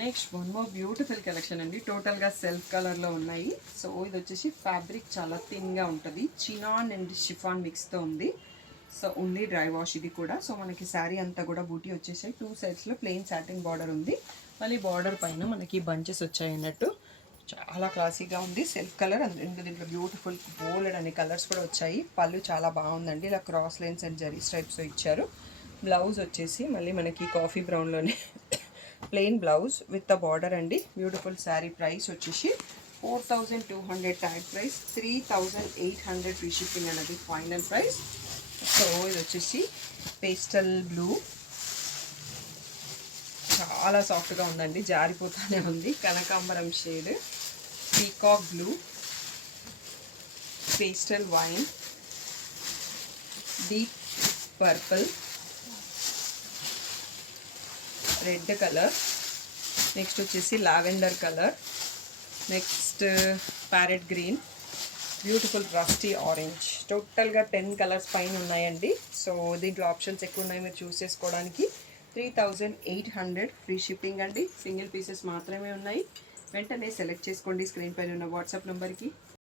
Next one more beautiful collection అండి. టోటల్గా self కలర్లో ఉన్నాయి. సో ఇది వచ్చేసి ఫ్యాబ్రిక్ చాలా థిన్గా ఉంటుంది. చినాన్ అండ్ షిఫాన్ మిక్స్తో ఉంది. సో ఓన్లీ డ్రై వాష్ ఇది కూడా. సో మనకి శారీ అంతా కూడా బూటీ వచ్చేసాయి. 2 సైడ్స్లో ప్లెయిన్ సాటిన్ బార్డర్ ఉంది. మళ్ళీ బార్డర్ పైన మనకి బంచెస్ వచ్చాయి అన్నట్టు. చాలా క్లాసీగా ఉంది. సెల్ఫ్ కలర్ అండ్ దీంట్లో బ్యూటిఫుల్ బోల్డ్ అనే కలర్స్ కూడా వచ్చాయి. పళ్ళు చాలా బాగుందండి. ఇలా cross lines and zari stripes ఇచ్చారు. బ్లౌజ్ వచ్చేసి మళ్ళీ మనకి కాఫీ బ్రౌన్లోనే plain blouse with the border అండి. బ్యూటిఫుల్ శారీ ప్రైస్ వచ్చేసి 4200 ట్యాగ్ ప్రైస్, 3800 ఫ్రీ షిప్పింగ్ అనేది ఫైనల్ ప్రైస్. సో ఇది వచ్చేసి పేస్టల్ బ్లూ, చాలా సాఫ్ట్గా ఉందండి, జారిపోతూనే ఉంది. కనకాంబరం shade, peacock blue, pastel wine, deep purple, red colour, next వచ్చేసి lavender colour, next parrot green, beautiful rusty orange. టోటల్గా 10 కలర్స్ పైన ఉన్నాయండి. సో దీంట్లో ఆప్షన్స్ ఎక్కువ ఉన్నాయి మీరు చూస్ చేసుకోవడానికి. 3800 ఫ్రీ షిప్పింగ్ అండి. సింగిల్ పీసెస్ మాత్రమే ఉన్నాయి. వెంటనే సెలెక్ట్ చేసుకోండి స్క్రీన్ పైన ఉన్న వాట్సాప్ నెంబర్కి.